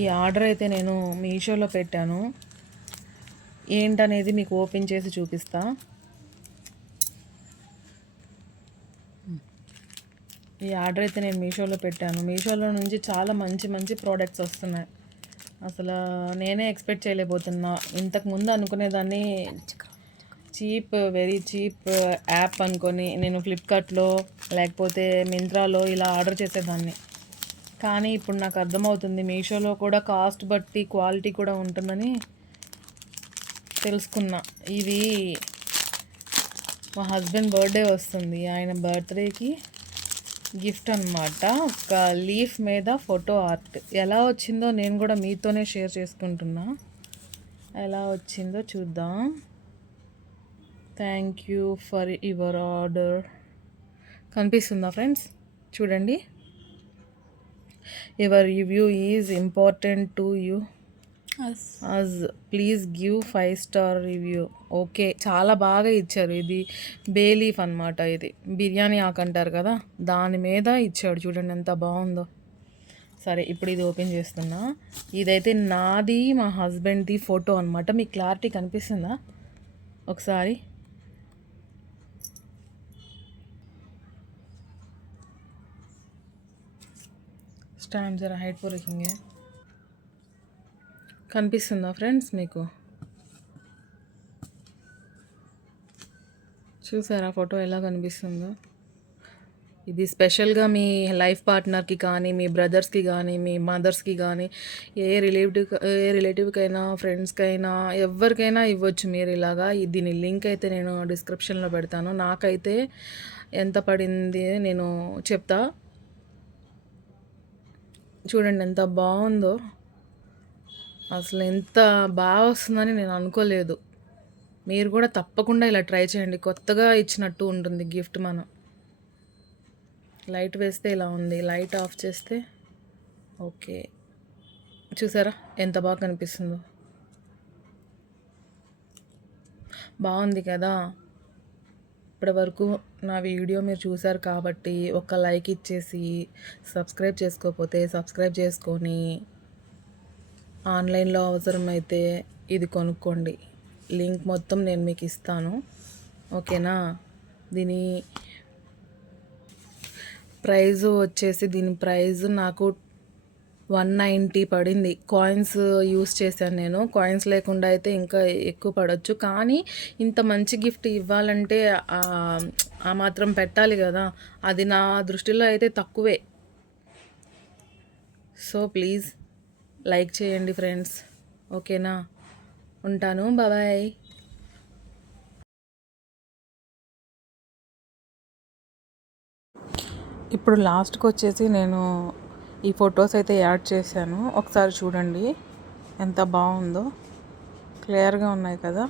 ఈ ఆర్డర్ అయితే నేను మీషోలో పెట్టాను. ఏంటనేది మీకు ఓపెన్ చేసి చూపిస్తా. ఈ ఆర్డర్ అయితే నేను మీషోలో పెట్టాను. మీషోలో నుంచి చాలా మంచి మంచి ప్రోడక్ట్స్ వస్తున్నాయి. అసలు నేనే ఎక్స్పెక్ట్ చేయలేకపోతున్నా. ఇంతకుముందు అనుకునేదాన్ని వెరీ చీప్ యాప్ అనుకొని నేను ఫ్లిప్కార్ట్లో లేకపోతే మింత్రాలో ఇలా ఆర్డర్ చేసేదాన్ని. కానీ ఇప్పుడు నాకు అర్థమవుతుంది మీషోలో కూడా కాస్ట్ బట్టి క్వాలిటీ కూడా ఉంటుందని తెలుసుకున్నా. ఇది మా హస్బెండ్ బర్త్డే వస్తుంది. ఆయన బర్త్డేకి గిఫ్ట్ అనమాట. ఒక లీఫ్ మీద ఫోటో ఆర్ట్. ఎలా వచ్చిందో నేను కూడా మీతోనే షేర్ చేసుకుంటున్నా. ఎలా వచ్చిందో చూద్దాం. Thank you for your order. కనిపిస్తుందా ఫ్రెండ్స్? చూడండి. Your review is important to you us please give 5 star review. Okay, చాలా బాగా ఇచ్చారు. ఇది బే లీఫ్ అనమాట. ఇది బిర్యానీ ఆకు అంటారు కదా, దాని మీద ఇచ్చాడు. చూడండి ఎంత బాగుందో. సరే, ఇప్పుడు ఇది ఓపెన్ చేస్తున్నా. ఇదైతే నాది మా హస్బెండ్ది ఫోటో అనమాట. మీకు క్లారిటీ కనిపిస్తుందా? ఒకసారి స్టాండ్ జరా హైట్ पर रखेंगे. కనిపిస్తుందా ఫ్రెండ్స్ మీకు? చూసారా ఫోటో ఎలా కనిపిస్తుందో? ఇది స్పెషల్గా మీ లైఫ్ పార్ట్నర్కి కానీ, మీ బ్రదర్స్కి కానీ, మీ మదర్స్కి కానీ, ఏ రిలేటివ్కైనా, ఫ్రెండ్స్కైనా, ఎవరికైనా ఇవ్వచ్చు మీరు ఇలాగా. దీని లింక్ అయితే నేను డిస్క్రిప్షన్లో పెడతాను. నాకైతే ఎంత పడింది నేను చెప్తా. చూడండి ఎంత బాగుందో. అసలు ఎంత బాగా వస్తుందని నేను అనుకోలేదు. మీరు కూడా తప్పకుండా ఇలా ట్రై చేయండి. కొత్తగా ఇచ్చినట్టు ఉంటుంది గిఫ్ట్. మనం లైట్ వేస్తే ఇలా ఉంది, లైట్ ఆఫ్ చేస్తే ఓకే. చూసారా ఎంత బాగా కనిపిస్తుందో? బాగుంది కదా? ఇప్పటి వరకు నా వీడియో మీరు చూసారు కాబట్టి ఒక లైక్ ఇచ్చేసి, సబ్స్క్రైబ్ చేసుకోకపోతే సబ్స్క్రైబ్ చేసుకొని, ఆన్లైన్లో అవసరమైతే ఇది కొనుక్కోండి. లింక్ మొత్తం నేను మీకు ఇస్తాను, ఓకేనా? దీని ప్రైజ్ వచ్చేసి, దీని ప్రైజ్ నాకు 190 పడింది. కాయిన్స్ యూస్ చేశాను నేను. కాయిన్స్ లేకుండా అయితే ఇంకా ఎక్కువ పడవచ్చు. కానీ ఇంత మంచి గిఫ్ట్ ఇవ్వాలంటే ఆ మాత్రం పెట్టాలి కదా. అది నా దృష్టిలో అయితే తక్కువే. సో ప్లీజ్ లైక్ చేయండి ఫ్రెండ్స్, ఓకేనా? ఉంటాను, బాయ్. ఇప్పుడు లాస్ట్కి వచ్చేసి నేను ఈ ఫొటోస్ అయితే యాడ్ చేశాను. ఒకసారి చూడండి ఎంత బాగుందో. క్లియర్గా ఉన్నాయి కదా?